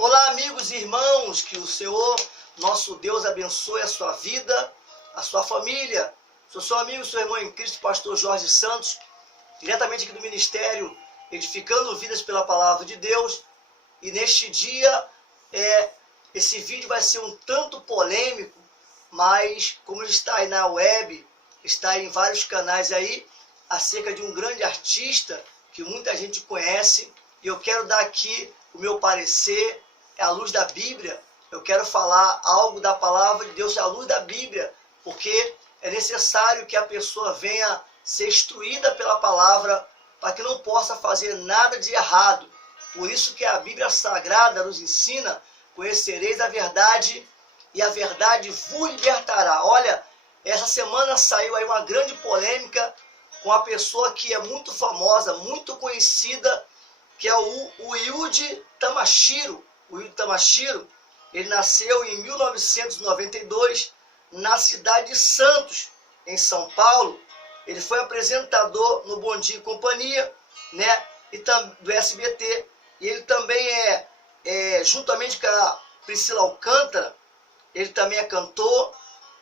Olá, amigos e irmãos, que o Senhor, nosso Deus, abençoe a sua vida, a sua família. Sou seu amigo, seu irmão em Cristo, pastor Jorge Santos, diretamente aqui do ministério, edificando vidas pela palavra de Deus. E neste dia, esse vídeo vai ser um tanto polêmico, mas como está aí na web, está em vários canais aí, acerca de um grande artista que muita gente conhece, e eu quero dar aqui o meu parecer, à luz da Bíblia. Eu quero falar algo da palavra de Deus à luz da Bíblia, porque é necessário que a pessoa venha ser instruída pela palavra, para que não possa fazer nada de errado. Por isso que a Bíblia Sagrada nos ensina: conhecereis a verdade, e a verdade vos libertará. Olha, essa semana saiu aí uma grande polêmica com a pessoa que é muito famosa, muito conhecida, que é o Yuji Tamashiro. O Yuji Tamashiro, ele nasceu em 1992 na cidade de Santos, em São Paulo. Ele foi apresentador no Bom Dia e Companhia, né, do SBT. E ele também juntamente com a Priscila Alcântara, ele também é cantor,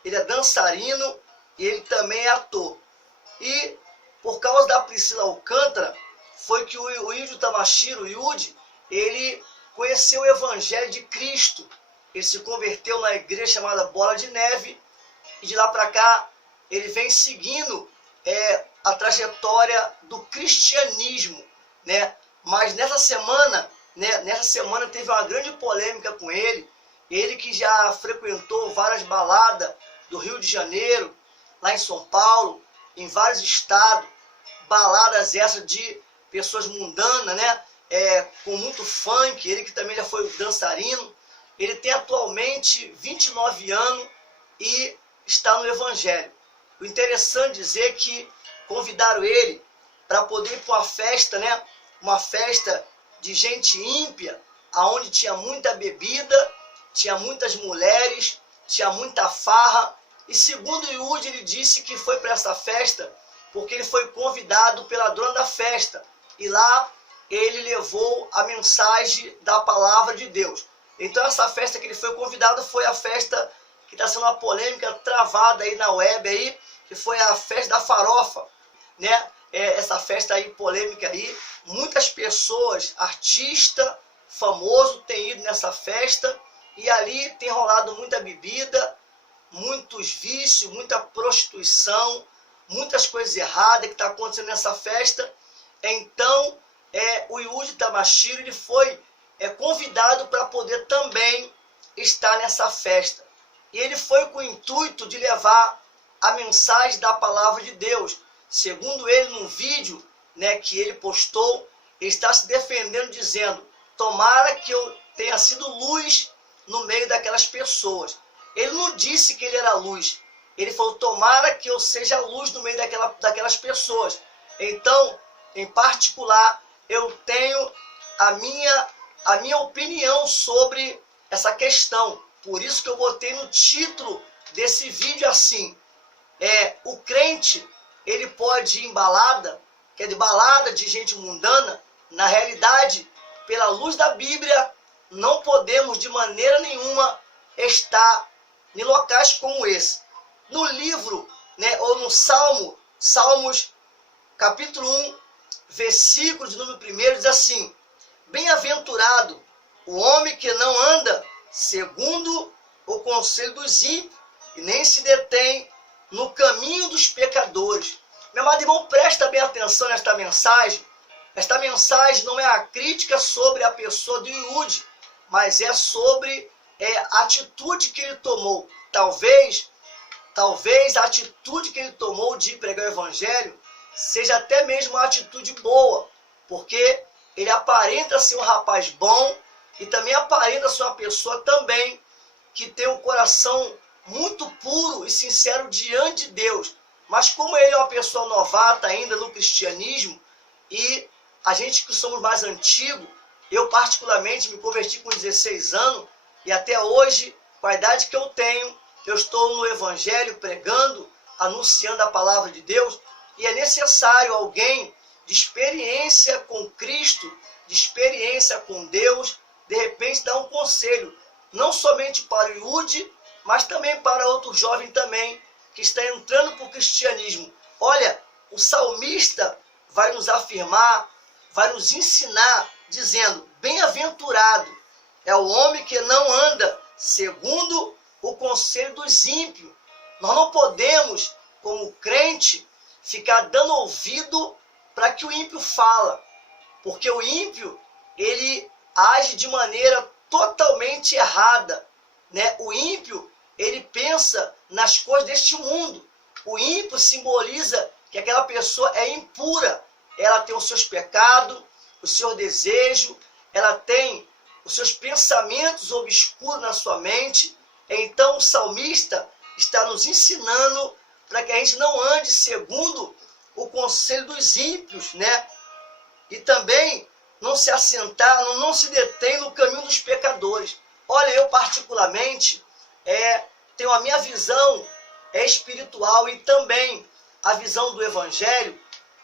ele é dançarino e ele também é ator. E por causa da Priscila Alcântara, foi que o Yuji Tamashiro, ele conheceu o Evangelho de Cristo. Ele se converteu na igreja chamada Bola de Neve, e de lá para cá ele vem seguindo a trajetória do cristianismo, né? Mas nessa semana teve uma grande polêmica com ele. Ele que já frequentou várias baladas do Rio de Janeiro, lá em São Paulo, em vários estados, baladas essas de pessoas mundanas, né? Com muito funk. Ele que também já foi dançarino. Ele tem atualmente 29 anos e está no Evangelho. O interessante dizer que convidaram ele para poder ir para uma festa, né? Uma festa de gente ímpia, aonde tinha muita bebida, tinha muitas mulheres, tinha muita farra. E segundo o Yuji, ele disse que foi para essa festa porque ele foi convidado pela dona da festa. E lá ele levou a mensagem da palavra de Deus. Então essa festa que ele foi convidado foi a festa que está sendo uma polêmica travada aí na web aí, que foi a festa da farofa, né? Essa festa aí polêmica aí, muitas pessoas, artista famoso, têm ido nessa festa, e ali tem rolado muita bebida, muitos vícios, muita prostituição, muitas coisas erradas que estão acontecendo nessa festa. Então o Yuji Tamashiro, ele foi convidado para poder também estar nessa festa. E ele foi com o intuito de levar a mensagem da palavra de Deus. Segundo ele, num vídeo, né, que ele postou, ele está se defendendo dizendo: tomara que eu tenha sido luz no meio daquelas pessoas. Ele não disse que ele era luz. Ele falou: tomara que eu seja luz no meio daquelas pessoas. Então, em particular, eu tenho a minha opinião sobre essa questão. Por isso que eu botei no título desse vídeo assim: o crente, ele pode ir em balada, que é de balada de gente mundana. Na realidade, pela luz da Bíblia, não podemos de maneira nenhuma estar em locais como esse. No livro, né, ou no Salmos capítulo 1, versículo de número 1, diz assim: bem-aventurado o homem que não anda segundo o conselho dos ímpios, e nem se detém no caminho dos pecadores. Meu amado irmão, presta bem atenção nesta mensagem. Esta mensagem não é a crítica sobre a pessoa do Yuji, mas é sobre a atitude que ele tomou. Talvez a atitude que ele tomou de pregar o Evangelho seja até mesmo uma atitude boa, porque ele aparenta ser um rapaz bom e também aparenta ser uma pessoa também que tem um coração muito puro e sincero diante de Deus. Mas como ele é uma pessoa novata ainda no cristianismo, e a gente que somos mais antigos, eu particularmente me converti com 16 anos, e até hoje, com a idade que eu tenho, eu estou no Evangelho pregando, anunciando a palavra de Deus, e é necessário alguém de experiência com Cristo, de experiência com Deus, de repente dar um conselho, não somente para o Yudi, mas também para outro jovem também, que está entrando para o cristianismo. Olha, o salmista vai nos afirmar, vai nos ensinar, dizendo, bem-aventurado é o homem que não anda segundo o conselho dos ímpios. Nós não podemos, como crente, ficar dando ouvido para que o ímpio fala, porque o ímpio, ele age de maneira totalmente errada, né? O ímpio, ele pensa nas coisas deste mundo. O ímpio simboliza que aquela pessoa é impura, ela tem os seus pecados, o seu desejo, ela tem os seus pensamentos obscuros na sua mente. Então o salmista está nos ensinando para que a gente não ande segundo o conselho dos ímpios, né? E também não se assentar, não se detém no caminho dos pecadores. Olha, eu particularmente tenho a minha visão espiritual e também a visão do evangelho,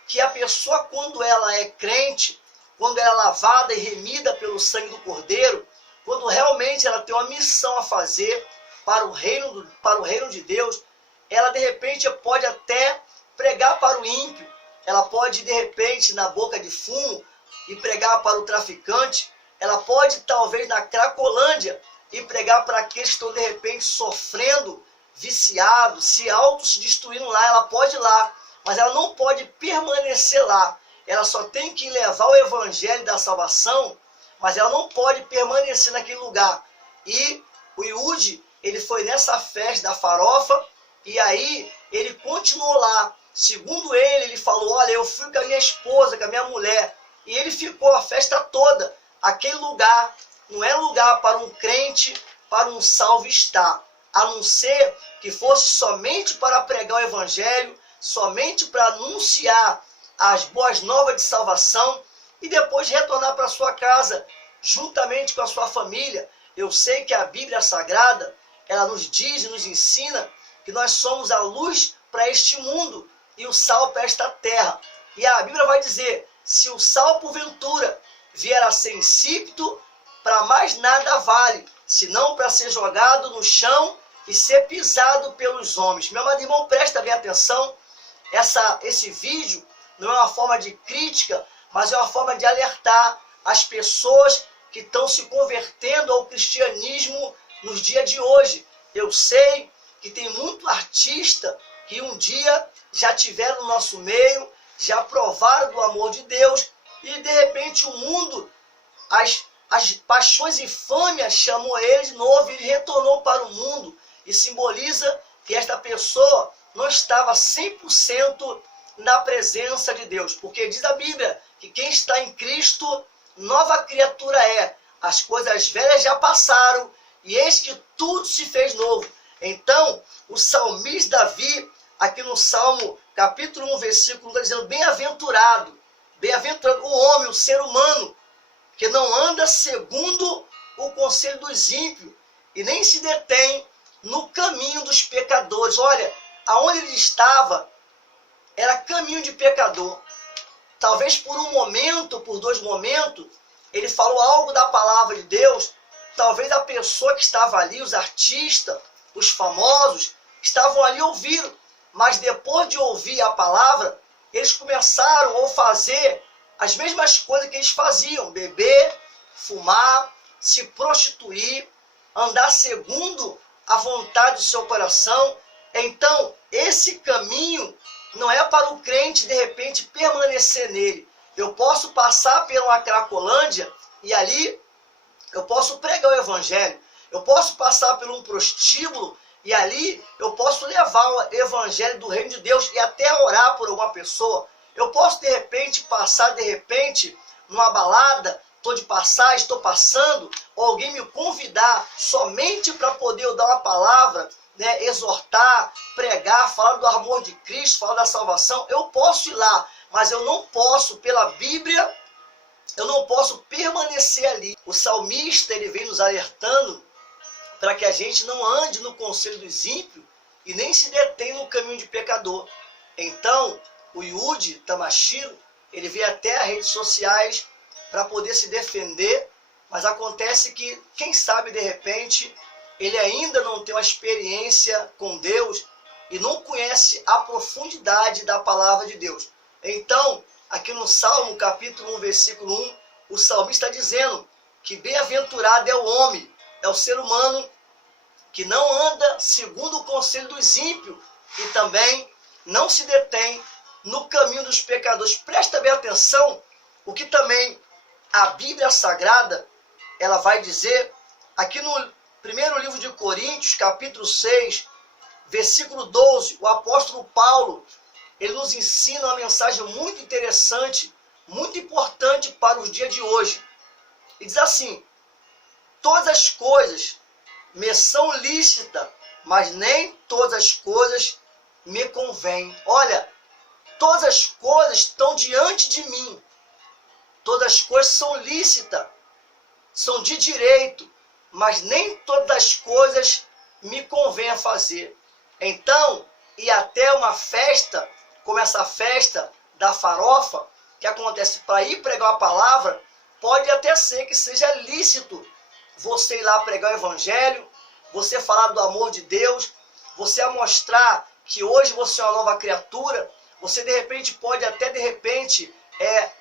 que a pessoa, quando ela é crente, quando ela é lavada e remida pelo sangue do Cordeiro, quando realmente ela tem uma missão a fazer para o reino de Deus, ela de repente pode até pregar para o ímpio, ela pode de repente na boca de fumo e pregar para o traficante, ela pode talvez na Cracolândia e pregar para aqueles que estão de repente sofrendo, viciados, se destruindo lá, ela pode ir lá, mas ela não pode permanecer lá. Ela só tem que levar o evangelho da salvação, mas ela não pode permanecer naquele lugar. E o Yudi, ele foi nessa festa da farofa, e aí ele continuou lá. Segundo ele falou, olha, eu fui com a minha esposa, com a minha mulher, e ele ficou a festa toda. Aquele lugar não é lugar para um crente, para um salvo estar, a não ser que fosse somente para pregar o evangelho, somente para anunciar as boas novas de salvação e depois retornar para sua casa, juntamente com a sua família. Eu sei que a Bíblia Sagrada, ela nos diz e nos ensina que nós somos a luz para este mundo e o sal para esta terra. E a Bíblia vai dizer, se o sal porventura vier a ser insípido, para mais nada vale, senão para ser jogado no chão e ser pisado pelos homens. Meu amado irmão, presta bem atenção, esse vídeo não é uma forma de crítica, mas é uma forma de alertar as pessoas que estão se convertendo ao cristianismo nos dias de hoje. Eu sei que tem muito artista que um dia já tiveram no nosso meio, já provaram do amor de Deus, e de repente o mundo, as paixões infâmias chamou ele de novo, e ele retornou para o mundo, e simboliza que esta pessoa não estava 100% na presença de Deus, porque diz a Bíblia que quem está em Cristo, nova criatura é. As coisas velhas já passaram e eis que tudo se fez novo. Então, o salmista Davi, aqui no Salmo capítulo 1, versículo 1, está dizendo, bem-aventurado o homem, o ser humano, que não anda segundo o conselho dos ímpios e nem se detém no caminho dos pecadores. Olha, aonde ele estava era caminho de pecador. Talvez por um momento, por 2 momentos, ele falou algo da palavra de Deus. Talvez a pessoa que estava ali, os artistas, os famosos, estavam ali ouvindo. Mas depois de ouvir a palavra, eles começaram a fazer as mesmas coisas que eles faziam. Beber, fumar, se prostituir, andar segundo a vontade do seu coração. Então, esse caminho não é para o crente, de repente, permanecer nele. Eu posso passar pela Cracolândia e ali eu posso pregar o evangelho. Eu posso passar por um prostíbulo e ali eu posso levar o evangelho do reino de Deus e até orar por alguma pessoa. Eu posso, de repente, passar, numa balada, estou de passagem, estou passando, ou alguém me convidar somente para poder eu dar uma palavra, né, exortar, pregar, falar do amor de Cristo, falar da salvação. Eu posso ir lá, mas eu não posso, pela Bíblia, eu não posso permanecer ali. O salmista, ele vem nos alertando para que a gente não ande no conselho dos ímpios e nem se detém no caminho de pecador. Então, o Yudi Tamashiro, ele veio até as redes sociais para poder se defender, mas acontece que, quem sabe, de repente, ele ainda não tem uma experiência com Deus e não conhece a profundidade da palavra de Deus. Então, aqui no Salmo, capítulo 1, versículo 1, o salmista está dizendo que bem-aventurado é o homem, é o ser humano que não anda segundo o conselho dos ímpios e também não se detém no caminho dos pecadores. Presta bem atenção, o que também a Bíblia Sagrada, ela vai dizer, aqui no primeiro livro de Coríntios, capítulo 6, versículo 12, o apóstolo Paulo, ele nos ensina uma mensagem muito interessante, muito importante para os dias de hoje. E diz assim: todas as coisas me são lícitas, mas nem todas as coisas me convêm. Olha, todas as coisas estão diante de mim. Todas as coisas são lícitas, são de direito, mas nem todas as coisas me convém a fazer. Então, ir até uma festa, como essa festa da farofa, que acontece para ir pregar uma palavra, pode até ser que seja lícito você ir lá pregar o evangelho, você falar do amor de Deus, você mostrar que hoje você é uma nova criatura. Você de repente pode até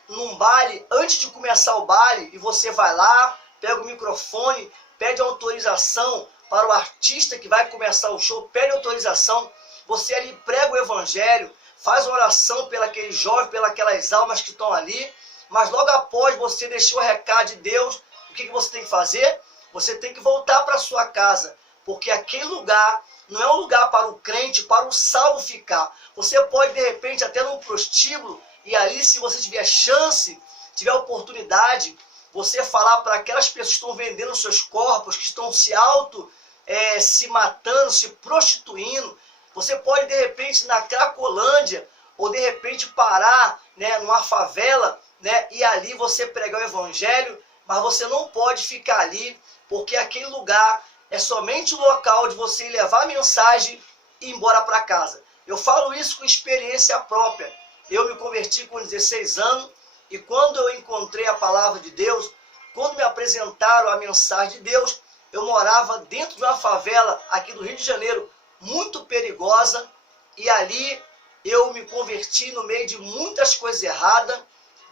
num baile, antes de começar o baile, e você vai lá, pega o microfone, pede autorização para o artista que vai começar o show, pede autorização, você ali prega o evangelho, faz uma oração pelaquele jovem, pelas almas que estão ali, mas logo após você deixar o recado de Deus, o que você tem que fazer? Você tem que voltar para sua casa, porque aquele lugar não é um lugar para o crente, para o salvo ficar. Você pode, de repente, até num prostíbulo, e ali, se você tiver chance, tiver oportunidade, você falar para aquelas pessoas que estão vendendo seus corpos, que estão se matando, se prostituindo. Você pode, de repente, na Cracolândia, ou de repente parar, né, numa favela, né, e ali você pregar o evangelho, mas você não pode ficar ali, porque aquele lugar é somente o local de você levar a mensagem e ir embora para casa. Eu falo isso com experiência própria. Eu me converti com 16 anos, e quando eu encontrei a palavra de Deus, quando me apresentaram a mensagem de Deus, eu morava dentro de uma favela aqui do Rio de Janeiro, muito perigosa, e ali eu me converti no meio de muitas coisas erradas.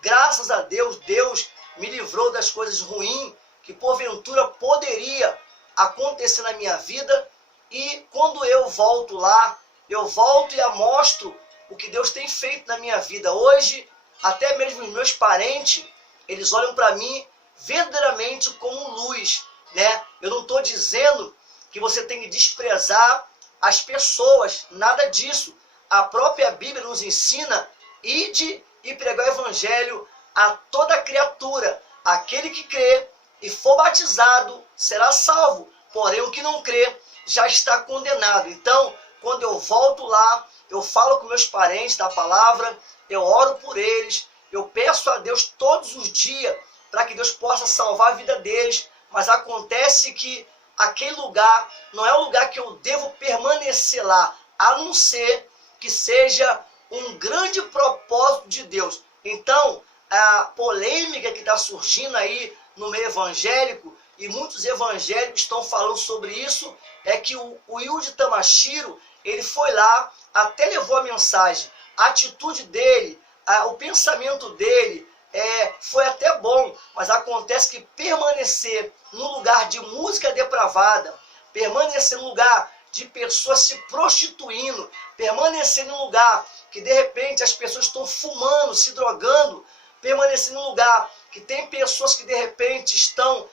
Graças a Deus, Deus me livrou das coisas ruins que porventura poderia acontecer na minha vida. E quando eu volto lá, eu volto e mostro o que Deus tem feito na minha vida. Hoje, até mesmo os meus parentes, eles olham para mim verdadeiramente como luz, né? Eu não estou dizendo que você tem que desprezar as pessoas, nada disso. A própria Bíblia nos ensina: ide e pregar o evangelho a toda criatura. Aquele que crê e for batizado será salvo, porém o que não crê já está condenado. Então, quando eu volto lá, eu falo com meus parentes da palavra, eu oro por eles, eu peço a Deus todos os dias para que Deus possa salvar a vida deles, mas acontece que aquele lugar não é o lugar que eu devo permanecer lá, a não ser que seja um grande propósito de Deus. Então, a polêmica que está surgindo aí no meio evangélico, e muitos evangélicos estão falando sobre isso, é que o Yudi Tamashiro, ele foi lá, até levou a mensagem, a atitude dele, o pensamento dele foi até bom, mas acontece que permanecer no lugar de música depravada, permanecer no lugar de pessoas se prostituindo, permanecer no lugar que de repente as pessoas estão fumando, se drogando, permanecer no lugar que tem pessoas que de repente estão,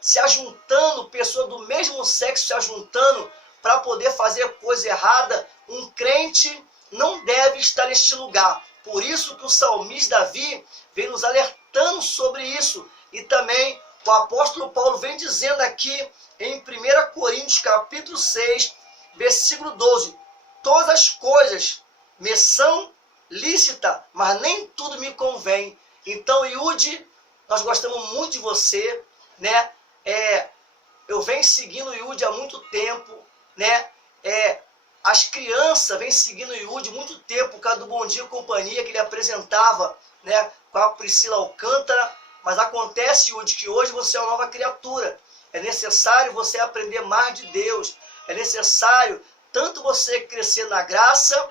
se ajuntando, pessoas do mesmo sexo se ajuntando para poder fazer coisa errada. Um crente não deve estar neste lugar. Por isso que o salmista Davi vem nos alertando sobre isso. E também o apóstolo Paulo vem dizendo aqui em 1 Coríntios capítulo 6, versículo 12. Todas as coisas me são lícitas, mas nem tudo me convém. Então, Yudi, nós gostamos muito de você, né? Eu venho seguindo o Yudi há muito tempo, né? As crianças vêm seguindo o Yudi há muito tempo, por causa do Bom Dia e Companhia que ele apresentava, né? Com a Priscila Alcântara, Mas acontece, Yudi, que hoje você é uma nova criatura. É necessário você aprender mais de Deus. É necessário tanto você crescer na graça,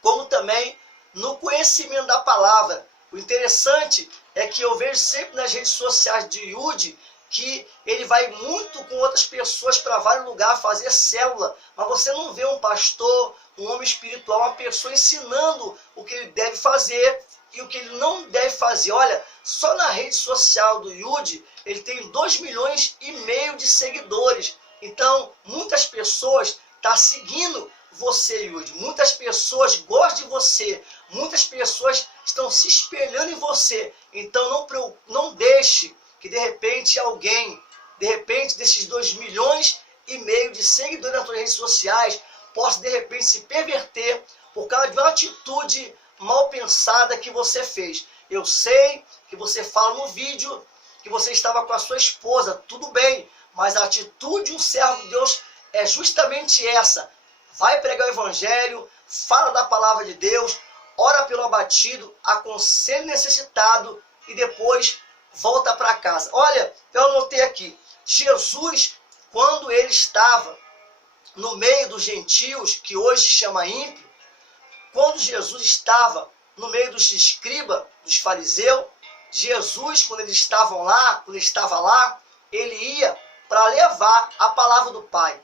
como também no conhecimento da palavra. O interessante é que eu vejo sempre nas redes sociais de Yudi que ele vai muito com outras pessoas para vários lugares fazer célula, mas você não vê um pastor, um homem espiritual, uma pessoa ensinando o que ele deve fazer e o que ele não deve fazer. Olha, só na rede social do Yudi, ele tem 2,5 milhões de seguidores. Então, muitas pessoas estão seguindo você, Yudi. Muitas pessoas gostam de você. Muitas pessoas estão se espelhando em você. Então, não deixe que, de repente, alguém, desses 2,5 milhões de seguidores nas suas redes sociais, possa, de repente, se perverter por causa de uma atitude mal pensada que você fez. Eu sei que você fala no vídeo que você estava com a sua esposa, tudo bem, mas a atitude de um servo de Deus é justamente essa. Vai pregar o evangelho, fala da palavra de Deus, ora pelo abatido, aconselha o necessitado e depois volta para casa. Olha, eu anotei aqui, Jesus, quando ele estava no meio dos gentios, que hoje se chama ímpio, quando Jesus estava no meio dos escribas, dos fariseus, Jesus, quando eles estavam lá, ele ia para levar a palavra do Pai.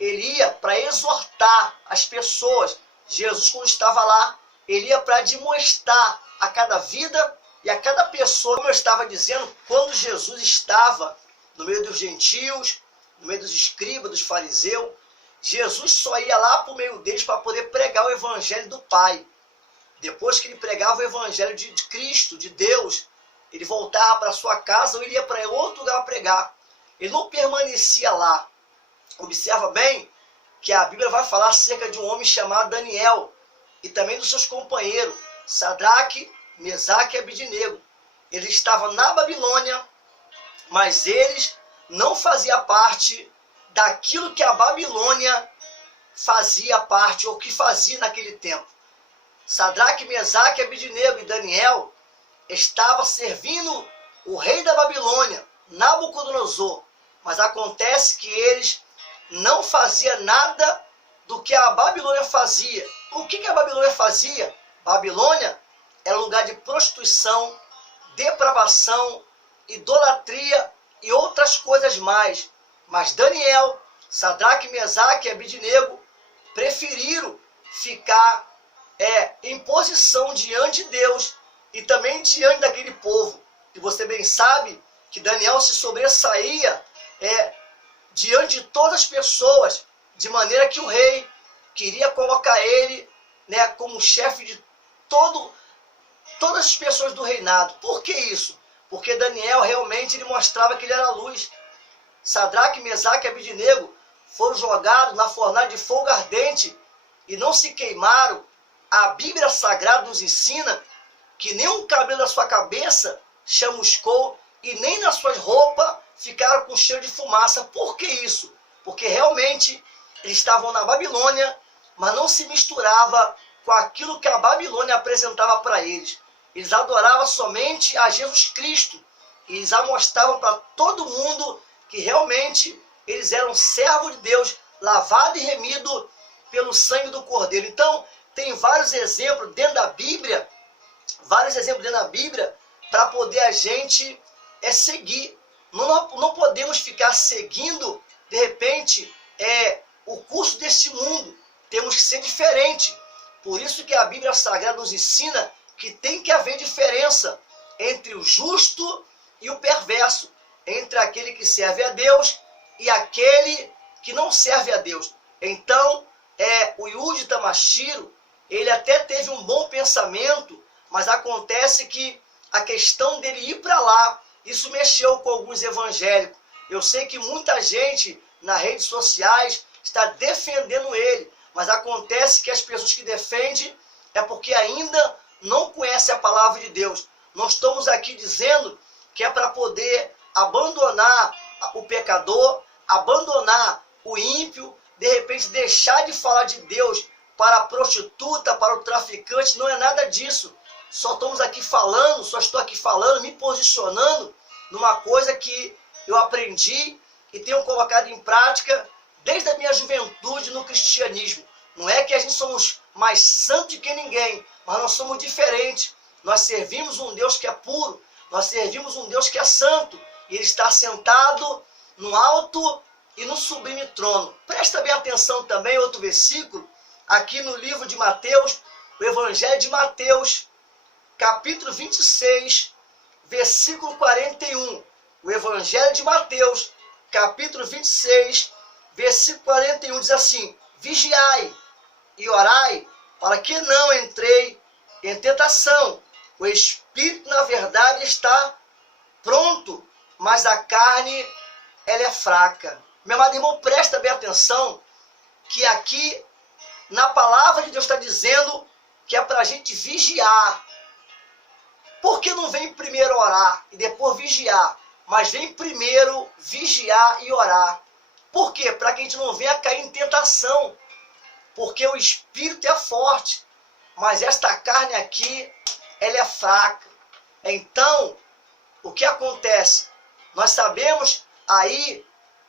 Ele ia para exortar as pessoas. Jesus, quando estava lá, ele ia para demonstrar a cada vida e a cada pessoa. Como eu estava dizendo, quando Jesus estava no meio dos gentios, no meio dos escribas, dos fariseus, Jesus só ia lá para o meio deles para poder pregar o evangelho do Pai. Depois que ele pregava o evangelho de Cristo, de Deus, ele voltava para sua casa ou ele ia para outro lugar pregar. Ele não permanecia lá. Observa bem que a Bíblia vai falar acerca de um homem chamado Daniel e também dos seus companheiros, Sadraque, Mesaque e Abidnego. Eles estavam na Babilônia, mas eles não faziam parte daquilo que a Babilônia fazia parte, ou que fazia naquele tempo. Sadraque, Mesaque, Abidnego e Daniel estavam servindo o rei da Babilônia, Nabucodonosor. Mas acontece que eles não faziam nada do que a Babilônia fazia. O que a Babilônia fazia? Babilônia era lugar de prostituição, depravação, idolatria e outras coisas mais. Mas Daniel, Sadraque, Mesaque e Abidnego preferiram ficar em posição diante de Deus e também diante daquele povo. E você bem sabe que Daniel se sobressaía diante de todas as pessoas, de maneira que o rei queria colocar ele como chefe de todas as pessoas do reinado. Por que isso? Porque Daniel realmente ele mostrava que ele era a luz. Sadraque, Mesaque e Abidnego foram jogados na fornalha de fogo ardente e não se queimaram. A Bíblia Sagrada nos ensina que nem um cabelo da sua cabeça chamuscou e nem nas suas roupas ficaram com cheiro de fumaça. Por que isso? Porque realmente eles estavam na Babilônia, mas não se misturava com aquilo que a Babilônia apresentava para eles. Eles adoravam somente a Jesus Cristo. E eles mostravam para todo mundo que realmente eles eram servos de Deus, lavado e remido pelo sangue do Cordeiro. Então, tem vários exemplos dentro da Bíblia, para poder a gente seguir. Não podemos ficar seguindo, de repente, o curso desse mundo. Temos que ser diferente. Por isso que a Bíblia Sagrada nos ensina que tem que haver diferença entre o justo e o perverso, entre aquele que serve a Deus e aquele que não serve a Deus. Então, o Yudi Tamashiro, ele até teve um bom pensamento, mas acontece que a questão dele ir para lá, isso mexeu com alguns evangélicos. Eu sei que muita gente nas redes sociais está defendendo ele, mas acontece que as pessoas que defendem é porque ainda não conhecem a palavra de Deus. Nós estamos aqui dizendo que é para poder abandonar o pecador, abandonar o ímpio, de repente deixar de falar de Deus para a prostituta, para o traficante. Não é nada disso. só estamos aqui falando, só estou aqui falando, me posicionando numa coisa que eu aprendi e tenho colocado em prática desde a minha juventude no cristianismo. Não é que a gente somos mais santos que ninguém, mas nós somos diferentes. Nós servimos um Deus que é puro, nós servimos um Deus que é santo, e Ele está sentado no alto e no sublime trono. Presta bem atenção também, outro versículo, aqui no livro de Mateus, o Evangelho de Mateus, capítulo 26, versículo 41. O Evangelho de Mateus, capítulo 26, versículo 41, diz assim: vigiai e orai, para que não entrei em tentação. O espírito, na verdade, está pronto, mas a carne, ela é fraca. Meu amado irmão, presta bem atenção, que aqui, na palavra de Deus está dizendo que é para a gente vigiar. Por que não vem primeiro orar e depois vigiar? Mas vem primeiro vigiar e orar. Por quê? Para que a gente não venha cair em tentação. Porque o espírito é forte, mas esta carne aqui, ela é fraca. Então, o que acontece? Nós sabemos aí,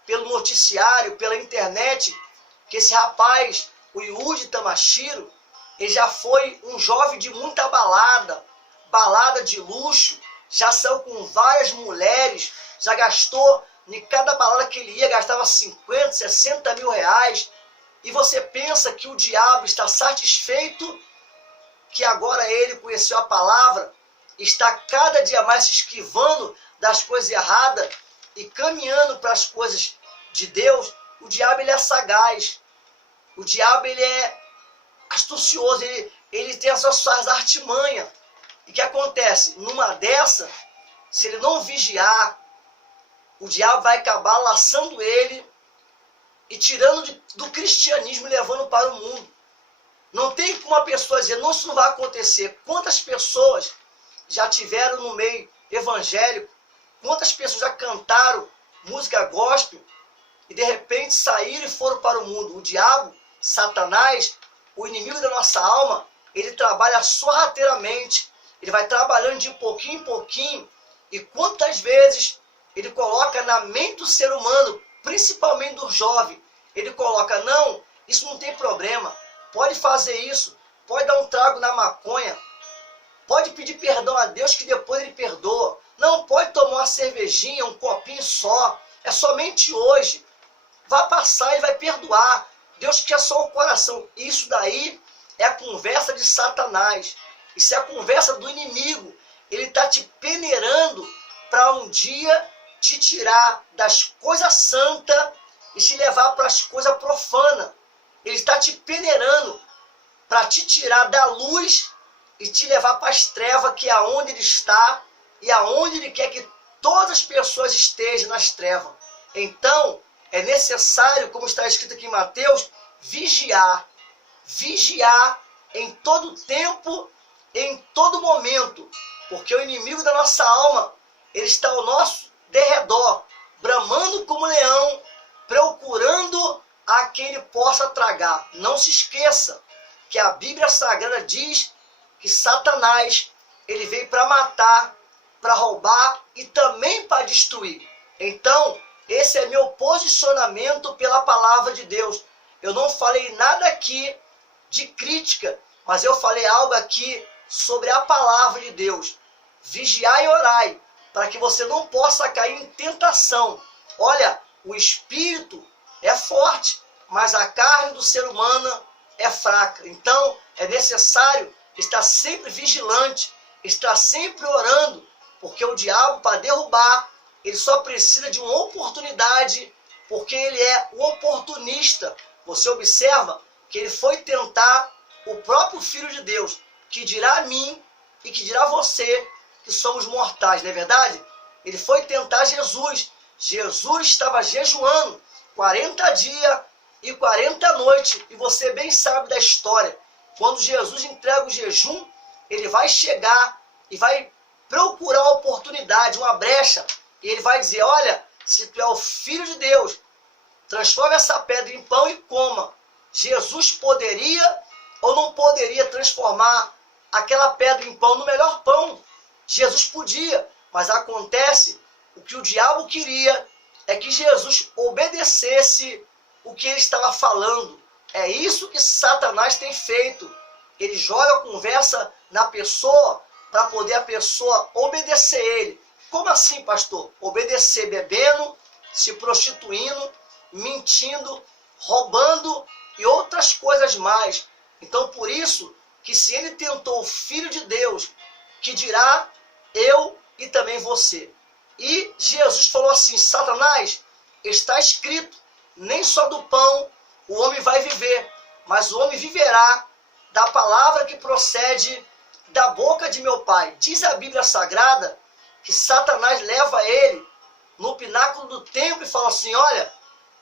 pelo noticiário, pela internet, que esse rapaz, o Yuji Tamashiro, ele já foi um jovem de muita balada de luxo, já saiu com várias mulheres, já gastou, em cada balada que ele ia, gastava 50, 60 mil reais. E você pensa que o diabo está satisfeito, que agora ele conheceu a palavra, está cada dia mais se esquivando das coisas erradas e caminhando para as coisas de Deus? O diabo, ele é sagaz, o diabo, ele é astucioso, ele tem as suas artimanhas. E o que acontece? Numa dessa, se ele não vigiar, o diabo vai acabar laçando ele e tirando do cristianismo e levando para o mundo. Não tem como uma pessoa dizer, não, isso não vai acontecer. Quantas pessoas já tiveram no meio evangélico, quantas pessoas já cantaram música gospel e de repente saíram e foram para o mundo? O diabo, Satanás, o inimigo da nossa alma, ele trabalha sorrateiramente, ele vai trabalhando de pouquinho em pouquinho, e quantas vezes ele coloca na mente do ser humano, principalmente do jovem, ele coloca, não, isso não tem problema, pode fazer isso, pode dar um trago na maconha, pode pedir perdão a Deus que depois ele perdoa, não, pode tomar uma cervejinha, um copinho só, é somente hoje, vai passar e vai perdoar, Deus quer só o coração. Isso daí é a conversa de Satanás, isso é a conversa do inimigo, ele está te peneirando para um dia te tirar das coisas santas e te levar para as coisas profanas. Ele está te peneirando para te tirar da luz e te levar para as trevas, que é aonde ele está e aonde ele quer que todas as pessoas estejam, nas trevas. Então, é necessário, como está escrito aqui em Mateus, vigiar. Vigiar em todo tempo, em todo momento. Porque o inimigo da nossa alma, ele está ao nosso derredor, bramando como leão, procurando a quem ele possa tragar. Não se esqueça que a Bíblia Sagrada diz que Satanás, ele veio para matar, para roubar e também para destruir. Então, esse é meu posicionamento pela palavra de Deus. Eu não falei nada aqui de crítica, mas eu falei algo aqui sobre a palavra de Deus. Vigiai e orai, para que você não possa cair em tentação. Olha, o espírito é forte, mas a carne do ser humano é fraca. Então, é necessário estar sempre vigilante, estar sempre orando, porque o diabo, para derrubar, ele só precisa de uma oportunidade, porque ele é o oportunista. Você observa que ele foi tentar o próprio Filho de Deus, que dirá a mim e que dirá a você que somos mortais, não é verdade? Ele foi tentar Jesus. Jesus estava jejuando 40 dias e 40 noites, e você bem sabe da história. Quando Jesus entrega o jejum, ele vai chegar e vai procurar uma oportunidade, uma brecha, e ele vai dizer, olha, se tu é o Filho de Deus, transforma essa pedra em pão e coma. Jesus poderia ou não poderia transformar aquela pedra em pão no melhor pão. Jesus podia, mas acontece, o que o diabo queria é que Jesus obedecesse o que ele estava falando. É isso que Satanás tem feito. Ele joga a conversa na pessoa para poder a pessoa obedecer ele. Como assim, pastor? Obedecer bebendo, se prostituindo, mentindo, roubando e outras coisas mais. Então, por isso que se ele tentou o Filho de Deus, que dirá eu e também você. E Jesus falou assim: Satanás, está escrito, nem só do pão o homem vai viver, mas o homem viverá da palavra que procede da boca de meu Pai. Diz a Bíblia Sagrada que Satanás leva ele no pináculo do templo e fala assim: olha,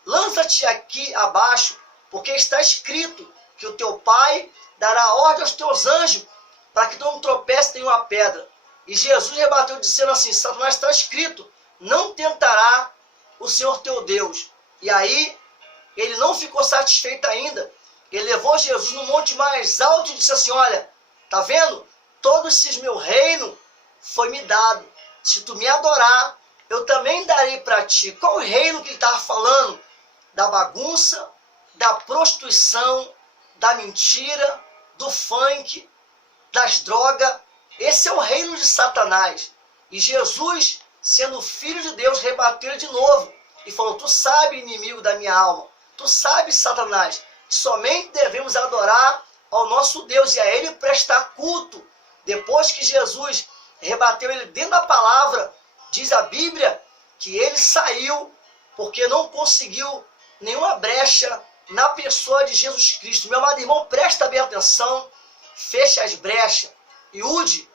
lança-te aqui abaixo, porque está escrito que o teu Pai dará ordem aos teus anjos para que não tropece em uma pedra. E Jesus rebateu dizendo assim: Satanás, está escrito, não tentará o Senhor teu Deus. E aí ele não ficou satisfeito ainda. Ele levou Jesus no monte mais alto e disse assim: olha, tá vendo? Todo esse meu reino foi me dado. Se tu me adorar, eu também darei para ti. Qual o reino que ele estava falando? Da bagunça, da prostituição, da mentira, do funk, das drogas. Esse é o reino de Satanás. E Jesus, sendo filho de Deus, rebateu ele de novo e falou: tu sabe, inimigo da minha alma, tu sabes, Satanás, que somente devemos adorar ao nosso Deus e a ele prestar culto. Depois que Jesus rebateu ele dentro da palavra, diz a Bíblia que ele saiu porque não conseguiu nenhuma brecha na pessoa de Jesus Cristo. Meu amado irmão, presta bem atenção, feche as brechas. E Ude,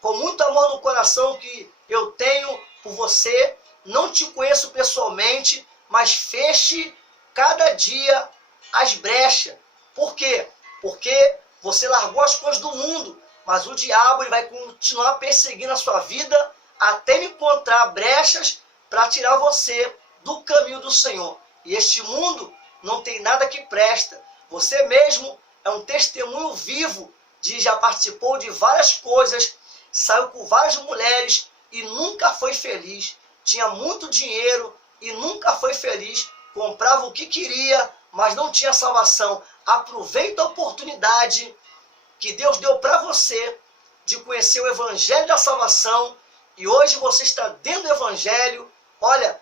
com muito amor no coração que eu tenho por você, não te conheço pessoalmente, mas feche cada dia as brechas. Por quê? Porque você largou as coisas do mundo, mas o diabo ele vai continuar perseguindo a sua vida até ele encontrar brechas para tirar você do caminho do Senhor. E este mundo não tem nada que presta. Você mesmo é um testemunho vivo de já participou de várias coisas, saiu com várias mulheres e nunca foi feliz. Tinha muito dinheiro e nunca foi feliz. Comprava o que queria, mas não tinha salvação. Aproveita a oportunidade que Deus deu para você de conhecer o Evangelho da salvação. E hoje você está dentro do Evangelho. Olha,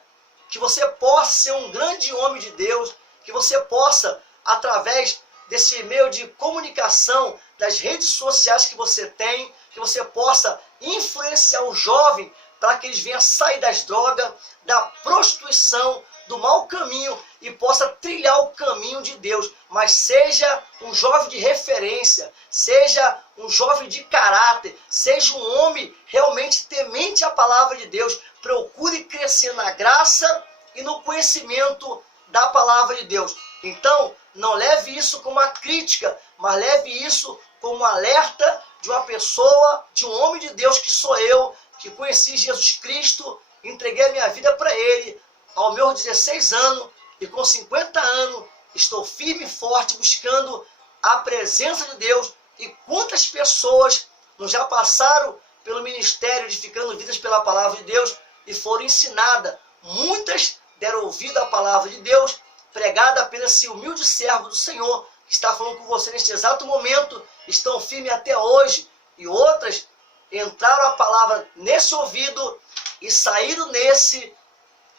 que você possa ser um grande homem de Deus, que você possa, através desse meio de comunicação, das redes sociais que você tem, que você possa influenciar o jovem para que eles venham sair das drogas, da prostituição, do mau caminho e possa trilhar o caminho de Deus. Mas seja um jovem de referência, seja um jovem de caráter, seja um homem realmente temente à palavra de Deus. Procure crescer na graça e no conhecimento da palavra de Deus. Então, não leve isso como uma crítica, mas leve isso como um alerta de uma pessoa, de um homem de Deus que sou eu, que conheci Jesus Cristo, entreguei a minha vida para Ele aos meus 16 anos e com 50 anos estou firme e forte buscando a presença de Deus. E quantas pessoas não já passaram pelo ministério edificando vidas pela palavra de Deus e foram ensinadas. Muitas deram ouvido à palavra de Deus, pregada pelo esse humilde servo do Senhor, que está falando com você neste exato momento, estão firmes até hoje. E outras entraram a palavra nesse ouvido e saíram nesse,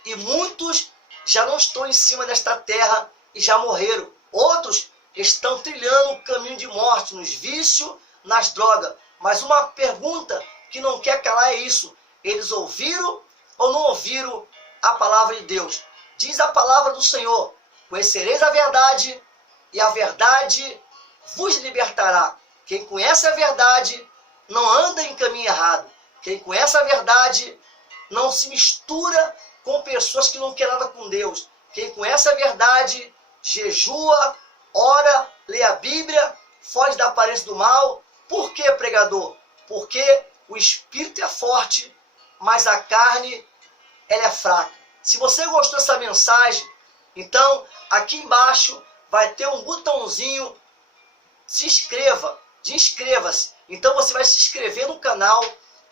e muitos já não estão em cima desta terra e já morreram. Outros estão trilhando o caminho de morte, nos vícios, nas drogas. Mas uma pergunta que não quer calar é isso: eles ouviram ou não ouviram a palavra de Deus? Diz a palavra do Senhor: conhecereis a verdade e a verdade vos libertará. Quem conhece a verdade não anda em caminho errado. Quem conhece a verdade não se mistura com pessoas que não querem nada com Deus. Quem conhece a verdade jejua, ora, lê a Bíblia, foge da aparência do mal. Por que, pregador? Porque o espírito é forte, mas a carne ela é fraca. Se você gostou dessa mensagem, então aqui embaixo vai ter um botãozinho, se inscreva. de inscreva-se. Então você vai se inscrever no canal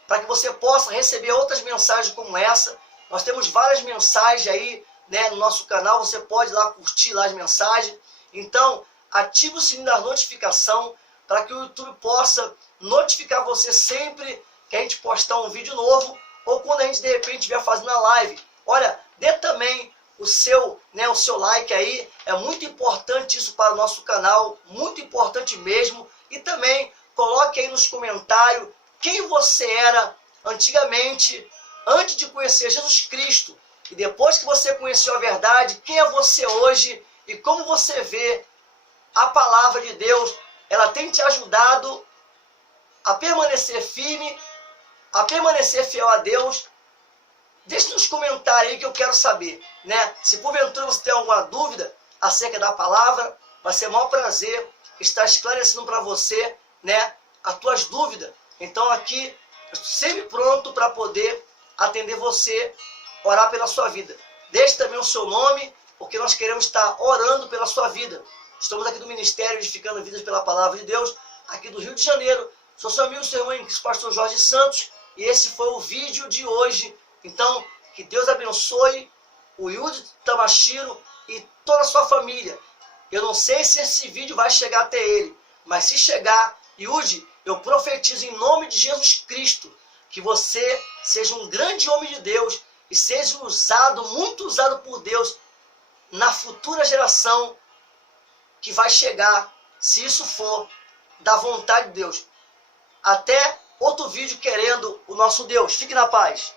para que você possa receber outras mensagens como essa. Nós temos várias mensagens aí, né, no nosso canal, você pode ir lá curtir lá as mensagens. Então, ative o sininho da notificação para que o YouTube possa notificar você sempre que a gente postar um vídeo novo ou quando a gente de repente estiver fazendo a live. Olha, dê também o seu like aí, é muito importante isso para o nosso canal, muito importante mesmo. E também coloque aí nos comentários quem você era antigamente, antes de conhecer Jesus Cristo. E depois que você conheceu a verdade, quem é você hoje e como você vê a palavra de Deus, ela tem te ajudado a permanecer firme, a permanecer fiel a Deus. Deixe nos comentários aí que eu quero saber, né? Se porventura você tem alguma dúvida acerca da palavra, vai ser o maior prazer estar esclarecendo para você, né, as tuas dúvidas. Então aqui, eu estou sempre pronto para poder atender você, orar pela sua vida. Deixe também o seu nome, porque nós queremos estar orando pela sua vida. Estamos aqui do Ministério Edificando Vidas pela Palavra de Deus, aqui do Rio de Janeiro. Sou seu amigo, seu irmão em Cristo, pastor Jorge Santos, e esse foi o vídeo de hoje. Então, que Deus abençoe o Yudi Tamashiro e toda a sua família. Eu não sei se esse vídeo vai chegar até ele, mas se chegar, Yudi, eu profetizo em nome de Jesus Cristo, que você seja um grande homem de Deus e seja usado, muito usado por Deus na futura geração que vai chegar, se isso for da vontade de Deus. Até outro vídeo querendo o nosso Deus. Fique na paz.